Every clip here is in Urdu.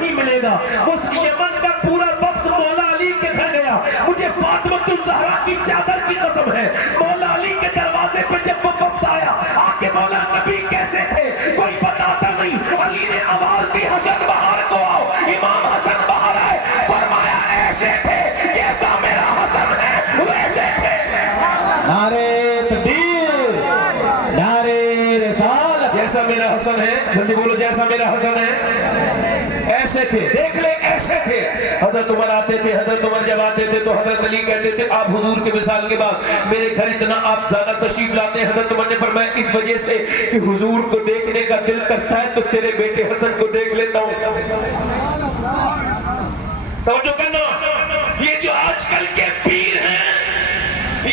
نہیں ملے گا۔ اس یمن کا پورا وفد مولا علی کے گھر گیا۔ مجھے فاطمۃ الزہرا کی چادر کی قسم ہے، مولا علی کے دروازے پہ جب وہ وفد آیا، آکے مولا نبی کیسے تھے کوئی بتاتا نہیں۔ علی نے آواز دی حسن باہر کو آؤ، امام حسن باہر آئے، فرمایا ایسے تھے جیسا میرا حسن ہے ویسے تھے۔ نعرہ تکبیر، نعرہ رسالت۔ جیسا میرا حسن ہے، جلدی بولو، جیسا میرا حسن ہے ایسے تھے۔ دیکھ لے ایسے تھے۔ حضرت عمر آتے تھے، حضرت عمر جب آتے تھے تو حضرت علی کہتے تھے آپ حضور کے وصال کے بعد میرے گھر اتنا آپ زیادہ تشریف لاتے ہیں۔ حضرت عمر نے فرمایا اس وجہ سے کہ حضور کو دیکھنے کا دل کرتا ہے تو تیرے بیٹے حسن کو دیکھ لیتا ہوں۔ توجہ کرنا، یہ جو آج کل کے پیر ہیں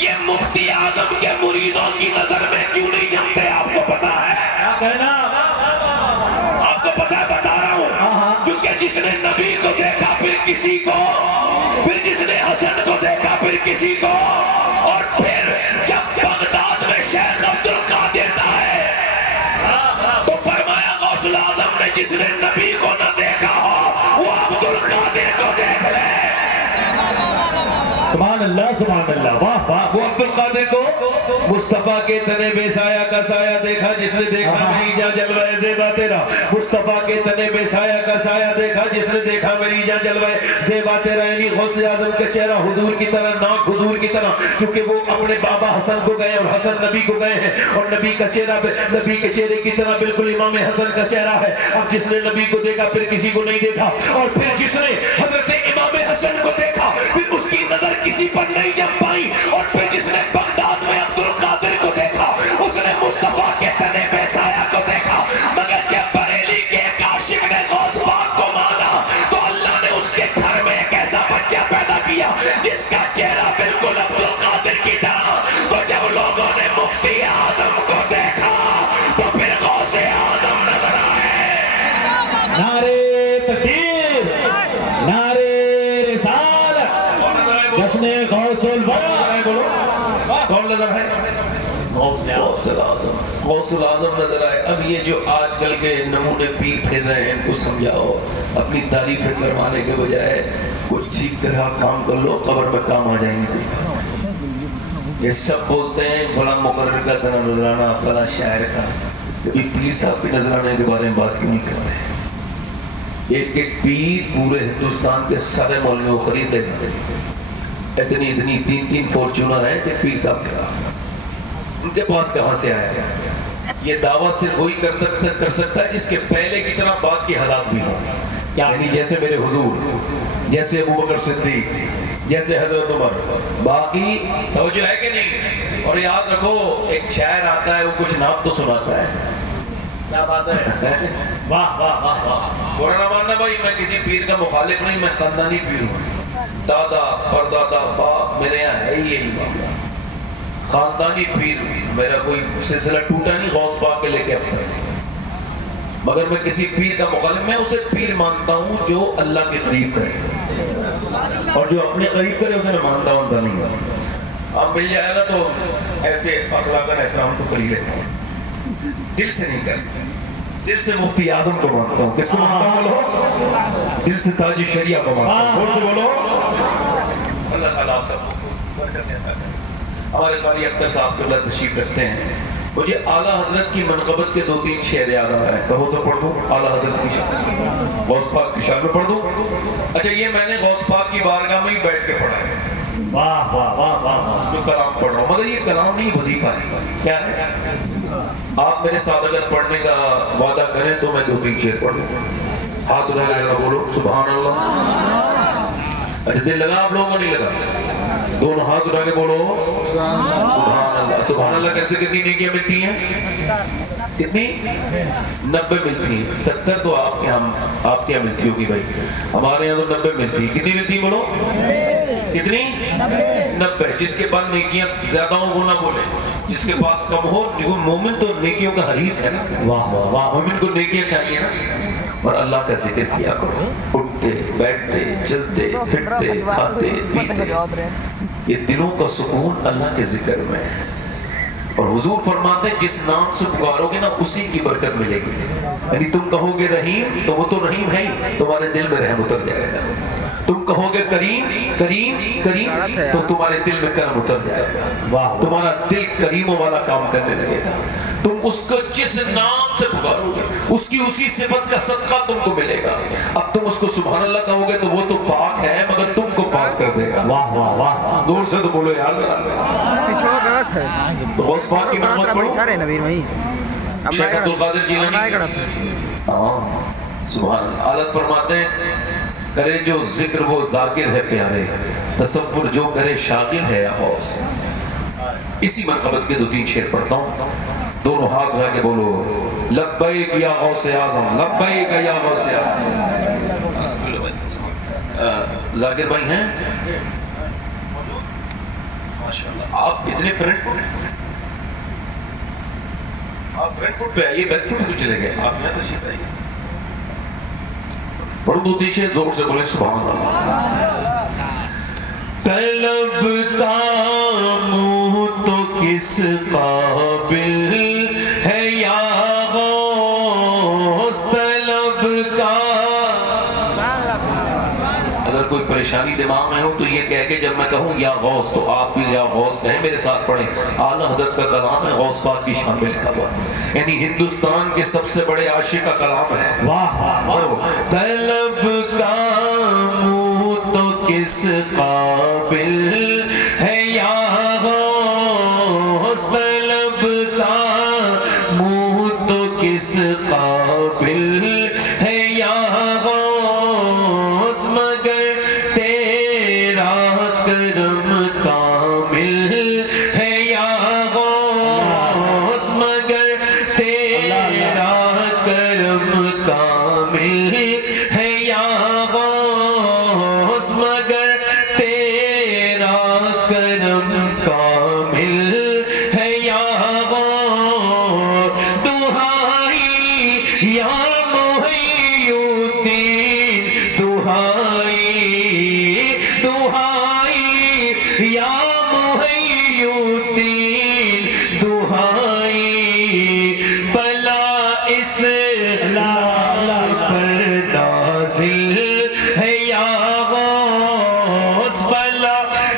یہ مفتی اعظم کے مریدوں کی نظر میں کیوں نہیں جمتے آپ کو پتا ہے؟ آپ کو پتا ہے، بتا رہا ہوں، کیونکہ جس نے نبی کو دیکھا پھر کسی کو، پھر جس نے حسن کو دیکھا پھر کسی کو، اور پھر جب بغداد میں شیخ عبد القادر آئے تو فرمایا غوث الاعظم نے جس نے نبی کو نہ دیکھا ہو وہ عبد القادر کو دیکھ لے۔ سبحان اللہ، سبحان اللہ، واہ واہ۔ وہ عبد القادر کو مصطفیٰ کے تنے بے سایہ کا سایہ دیکھا جس نے دیکھا میری جاں جلوہ زیبا تیرا۔ مصطفیٰ کے تنے بے سایہ کا سایہ دیکھا جس نے دیکھا میری جاں جلوہ زیبا تیرا۔ یعنی غوث اعظم کا چہرہ حضور کی طرح، ناک حضور کی طرح، کیونکہ وہ اپنے بابا حسن کو گئے اور حسن نبی کو گئے ہیں، اور نبی کا چہرہ نبی کے چہرے کی طرح بالکل امام حسن کا چہرہ ہے۔ اب جس نے نبی کو دیکھا پھر کسی کو نہیں دیکھا، اور پھر جس نے حضرت امام حسن کو دیکھا پھر اس کی نظر کسی پر نہیں جم پائی، اور پھر جس نے بغداد میں عبد القادر کو دیکھا اس نے مصطفیٰ کے تنے بے سایہ کو دیکھا۔ مگر جب بریلی کے ایک عاشق نے غوث پاک کو مانا تو اللہ نے اس کے گھر میں ایک ایسا بچہ پیدا کیا جس کا چہرہ بالکل عبد القادر کی طرح۔ تو جب لوگوں نے مفتی اعظم کو دیکھا تو پھر غوث اعظم نظر آئے۔ نعرہ تکبیر، نعرہ رسالت، جشن غوث الوقت۔ بولو کون نظر ہے؟ غوث الاعظم، غوث الاعظم نظر آئے۔ اب یہ جو آج کل کے نمونے پیر پھر رہے ہیں ان کو سمجھاؤ، اپنی تعریفیں کروانے کے بجائے کچھ ٹھیک طرح کام کر لو، قبر میں کام آ جائیں گے۔ یہ سب بولتے ہیں فلاں مقرر کا تنا نذرانہ، فلاں شاعر کا، یہ پیر صاحب کے نذرانے کے بارے میں بات کیوں نہیں کرتے؟ ایک ایک پیر پورے ہندوستان کے سارے مولویوں کو خرید لیتے، اتنی اتنی تین فارچونر ہیں کہ پیر صاحب کے پاس، ان کے پاس کہاں سے آیا ہے؟ یہ دعویٰ صرف وہی کر سکتا ہے جس کے پہلے کی طرح بات کے حالات بھی ہوں، یعنی جیسے میرے حضور، جیسے ابو بکر صدیق، جیسے حضرت عمر۔ باقی توجہ ہے کہ نہیں؟ اور یاد رکھو ایک شاعر آتا ہے وہ کچھ نام تو سناتا ہے، کیا بات ہے، واہ واہ واہ واہ۔ برا نہ ماننا بھائی، میں کسی پیر کا مخالف نہیں، میں خاندانی پیر ہوں، دادا پردادا باپ میرے یہاں ہے ہی یہی معاملہ، خاندانی پیر، میرا کوئی سلسلہ ٹوٹا نہیں غوث پاک کے لے کے اب تک۔ مگر میں کسی پیر کا مخالف، میں اسے پیر مانتا ہوں جو اللہ کے قریب کرے، اور جو اپنے قریب کرے اسے میں مانتا نہیں ہوں۔ اب مل جائے گا تو ایسے اخلاق احترام تو کر ہی لیتا ہوں، دل سے نہیں کرتا، دل سے مفتی اعظم کو مانتا ہوں۔ کس کو مانتا ہوں بولو؟ دل سے تاج شریعہ کو مانتا ہوں۔ اور سے بولو اللہ تعالیٰ آپ سب کو برکت عطا کرے۔ ہمارے قاری اختر صاحب اللہ تشریف رکھتے ہیں، مجھے اعلیٰ حضرت کی منقبت کے 2-3 شعر یاد آ رہا ہے، کہو تو پڑھ دوں اعلیٰ حضرت کی شان، غوث پاک کی شان میں پڑھ دوں؟ اچھا یہ میں نے غوث پاک کی بارگاہ میں ہی بیٹھ کے پڑھا ہے، واہ واہ واہ واہ، جو کلام پڑھ رہا ہوں، مگر یہ کلام نہیں وظیفہ ہے۔ کیا ہے؟ آپ میرے ساتھ اگر پڑھنے کا وعدہ کریں تو میں 2-3 شعر پڑھ لوں۔ ہاتھ اٹھا کے ذرا بولو سبحان اللہ۔ اچھا دل لگا آپ لوگوں کو نہیں لگا؟ دونوں ہاتھ اٹھا کے بولو سبحان اللہ۔ سبحان اللہ کیسے کتنی نیکیاں ملتی ہیں؟ کتنی؟ 90 ملتی ہیں۔ 70 تو آپ کے یہاں ملتی ہوگی بھائی، ہمارے یہاں تو 90 ملتی ہیں۔ کتنی ملتی ہیں بولو؟ کتنی؟ 90۔ جس کے پاس نیکیاں زیادہ ہوں وہ نہ بولے، جس کے پاس کم ہو، مومن تو نیکیوں کا حریص ہے نا، واہ واہ واہ، مومن کو نیکیاں چاہیے نا۔ اور اللہ کا ذکر کیا کرو، اٹھتے بیٹھتے چلتے پھرتے کھاتے پیتے، یہ دلوں کا سکون اللہ کے ذکر میں ہے۔ اور حضور فرماتے ہیں جس نام سے پکارو گے نا اسی کی برکت ملے گی۔ یعنی تم کہوگے رحیم تو وہ تو رحیم ہے ہی، تمہارے دل میں رحم اتر جائے گا. تم کہو گے کریم کریم کریم تو تمہارے دل میں کرم اتر جائے گا. تمہارا دل کریموں والا کام کرنے لگے گا. تم اس کو جس نام سے پکارو گے اس کی اسی صفت کا صدقہ تم کو ملے گا. اب تم اس کو سبحان اللہ کہو گے تو وہ تو پاک ہے مگر تم کو پاک کر دے گا. واہ واہ واہ، زور سے تو بولو یار. تو غوث پاک کی مرحمت پڑھو. شیخ عبد القادر جیلانی سبحان اللہ عادت فرماتے ہیں کرے جو ذکر وہ ذاکر ہے پیارے، تصور جو کرے شاغل ہے یا غوث. اسی مرحبت کے 2-3 شعر پڑھتا ہوں. دونوں ہاتھ اٹھا کے بولو لبیک یا غوث اعظم، لبیک یا غوث اعظم. ذاکر بھائی ہیں ماشاءاللہ. آپ اتنے فرینڈ فوٹ پہ آئیے، بیک فوٹ کچھ چلے گئے، آپ یہاں تشریف آئیے. پڑھو 2-3 شعر زور سے بولے سبحان اللہ. طلب کا منہ تو کس قابل ہے یا غوث، طلب کا. اگر کوئی پریشانی دماغ میں ہو تو یہ کہہ کہ جب میں کہوں یا غوث تو آپ بھی یا غوث کہیں، میرے ساتھ پڑھیں. اعلیٰ حضرت کا کلام ہے، غوث پاک کی شان میں لکھا ہوا، یعنی ہندوستان کے سب سے بڑے عاشق کا کلام ہے. پڑھو طلب کا منہ تو کس قابل ہے یا غوث، طلب کا منہ تو کس قابل ہے یا غوث، مگر تیرا کرم کامل ہے یا غوث، مگر تیرا کرم کامل ہے یا غوث، مگر تیرا کرم کامل ہے یا غوث. دہائی یا محی الدین، دہائی دہائی یا محی الدین، دہائی بلا اسلام پر نازل ہے یا غوث، بلا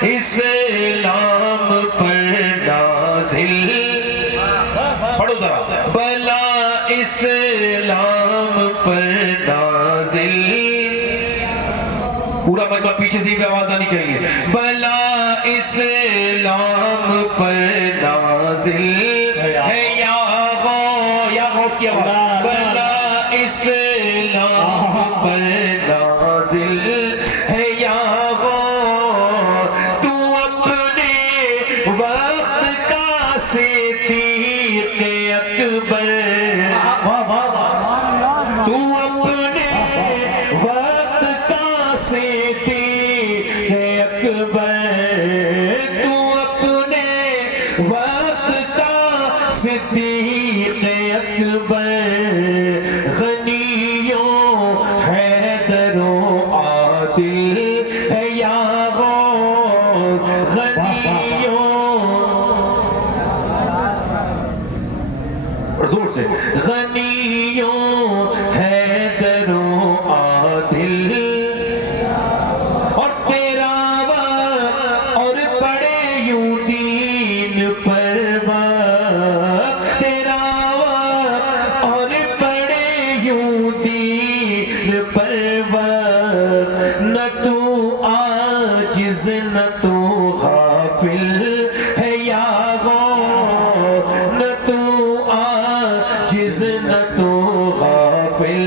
اسلام پر نازل. پڑھو ذرا بلا اسلام پر نازل. پورا مجمع پیچھے سے ہی آواز آنی چاہیے. بلا اسلام پر نازل ہے یا غوث، یا غوث کی آواز. بلا اسلام پر نازل ہے یا غوث، تو اپنے وقت کا صدیق اکبر، تو اپنے وقت کا صدیق اکبر، تو اپنے وقت کا صدیق اکبر. غنیوں حیدر و عادل ہے یا غوث، غنیوں زور سے غنیوں حیدر و عادل، اور تیرا وقت اور پڑے یوں دین پر وقت، تیرا وقت اور پڑے یوں دین پر وقت. نہ تو عاجز نہ تو غافل ہے یا غوث، نہ تو عاجز نہ تو غافل.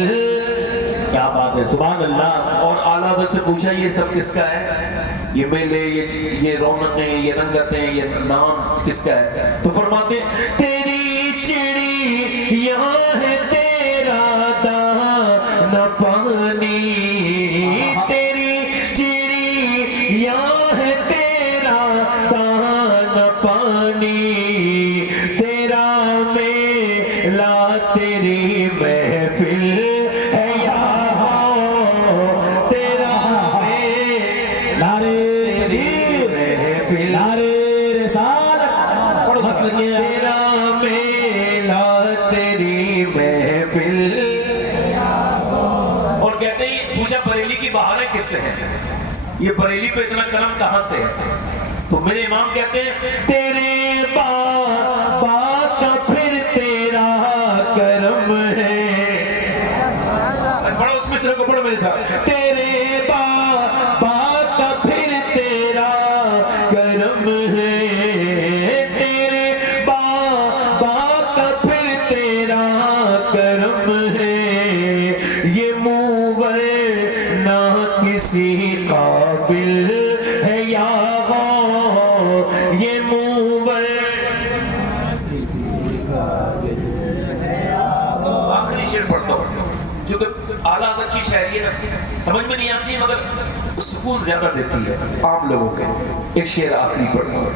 کیا بات ہے، سبحان اللہ. اور اعلیٰ حضرت سے پوچھا یہ سب کس کا ہے، یہ میلے، یہ رونقیں، یہ رنگتیں، یہ نام کس کا ہے؟ تو فرماتے ہیں تیری چڑی یہاں ہے، تیرا دانا پانی، تیری چڑی یہاں ہے، تیرا دانا پانی، تیرا میلہ تیری محفل ہے یا غوث، تیرا میلہ تیری محفل، تیرا میلہ تیری محفل پوچھا بریلی کی بہاریں کس سے ہیں، یہ بریلی پہ اتنا کرم کہاں سے ہے؟ تو میرے امام کہتے ہیں تیرے بابا کا پھر تیرا کرم ہے. پڑھو اس مصرع کو، پڑھو میرے ساتھ. تیرے بابا کا پھر تیرا کرم ہے، تیرے بابا کا پھر تیرا کرم ہے، یہ موور نہ کسی قابل ہے یا غور، یہ موور آخری شعر پڑھتا ہوں کیونکہ اعلیٰ ادب کی شاعری ہے نا، سمجھ میں نہیں آتی مگر سکون زیادہ دیتی ہے عام لوگوں کے. ایک شعر آخری پڑھتا ہوں.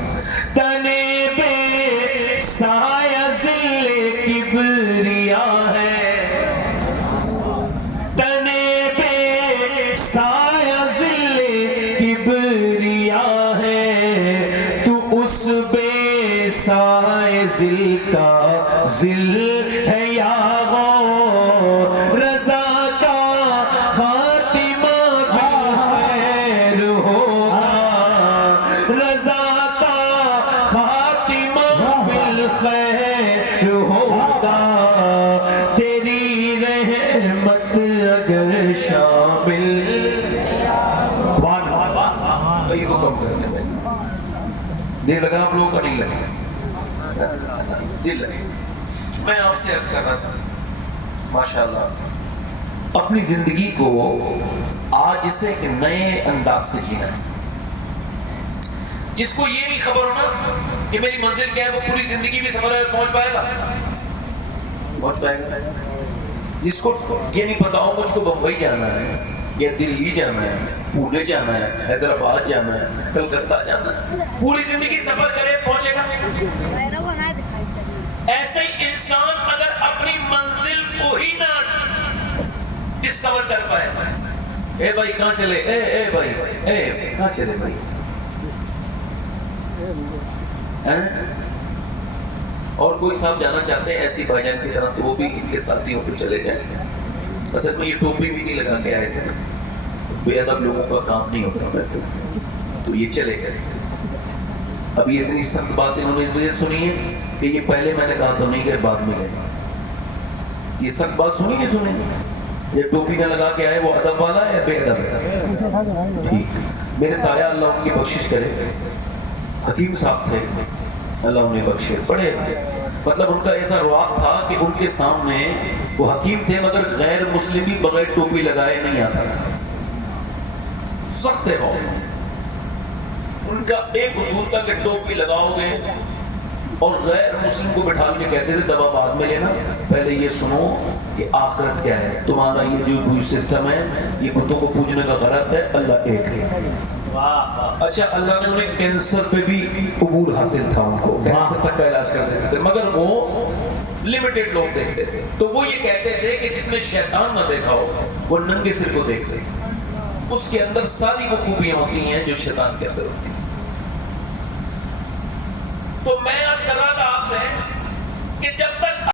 تنے بے سایہ ذل کبریا ہے، تنے بے سایہ ذل کبریا ہے، تو اس بے سایہ ذل کا ذل ہے یا غور، رضا کا خاتمہ بالخیر ہوگا، رضا کا خاتمہ بالخیر ہوگا، تیری رحمت اگر شامل. سبحان اللہ. یہ کو کم کرتے ہیں، دل لگا آپ لوگوں کا نہیں لگا، دل لگے. میں آپ سے عرض کر رہا تھا ماشاءاللہ اپنی زندگی کو آج اسے ایک نئے انداز سے جینا ہے. جس کو یہ نہیں خبر ہونا کہ میری منزل کیا ہے وہ پوری زندگی بھی سفر پہنچ پائے گا، پہنچ پائے گا. جس کو یہ نہیں پتا ہو مجھ کو بمبئی جانا ہے یا دلی جانا ہے، پونے جانا ہے، حیدرآباد جانا ہے، کلکتہ جانا ہے، پوری زندگی سفر کرے پہنچے گا. ایسے ہی انسان اگر اپنی منزل کو ہی نہ ڈسکور کر پائے، اے بھائی کہاں چلے، اے بھائی، اے کہاں چلے بھائی، اور کوئی صاحب جانا چاہتے ہیں ایسی بھائی جان کی طرح تو وہ بھی ان کے ساتھیوں کو چلے جائیں. اصل میں یہ ٹوپی بھی نہیں لگا کے آئے تھے، بے ادب لوگوں کا کام نہیں ہوتا تو یہ چلے گئے. اب یہ اتنی سخت بات انہوں نے اس وجہ سنی ہے کہ یہ پہلے میں نے کہا تو نہیں گئے، بعد میں گئے. یہ سخت بات سنی ہے، سنی یہ ٹوپی نہ لگا کے آئے وہ ادب والا ہے یا بے ادب ہے؟ ٹھیک. میرے تایا اللہ ان کی بخشش کرے، حکیم صاحب تھے اللہ انہیں بخشے، بڑے مطلب ان کا ایسا رواب تھا کہ ان کے سامنے وہ حکیم تھے مگر غیر مسلمی بغیر ٹوپی لگائے نہیں آتا تھا. سخت ہے ان کا ایک اصول تھا کہ ٹوپی لگاؤ گے اور غیر مسلم کو بٹھا کے کہتے تھے دوا بعد میں لینا، پہلے یہ سنو کہ آخرت کیا ہے، تمہارا یہ جو سسٹم ہے یہ بتوں کو پوجنے کا غلط ہے، اللہ ایک ہے. اچھا اللہ نے انہیں کینسر پہ بھی عبور حاصل تھا، ان کو کینسر تک کا علاج کر دیتے تھے مگر وہ لمیٹڈ لوگ دیکھتے تھے. تو وہ یہ کہتے تھے کہ جس نے شیطان نہ دیکھا ہو وہ ننگے سر کو دیکھ لے، اس کے اندر ساری وہ خوبیاں ہوتی ہیں جو شیطان کے اندر ہوتی ہیں. تو میں عرض کر رہا تھا آپ سے کہ جب تک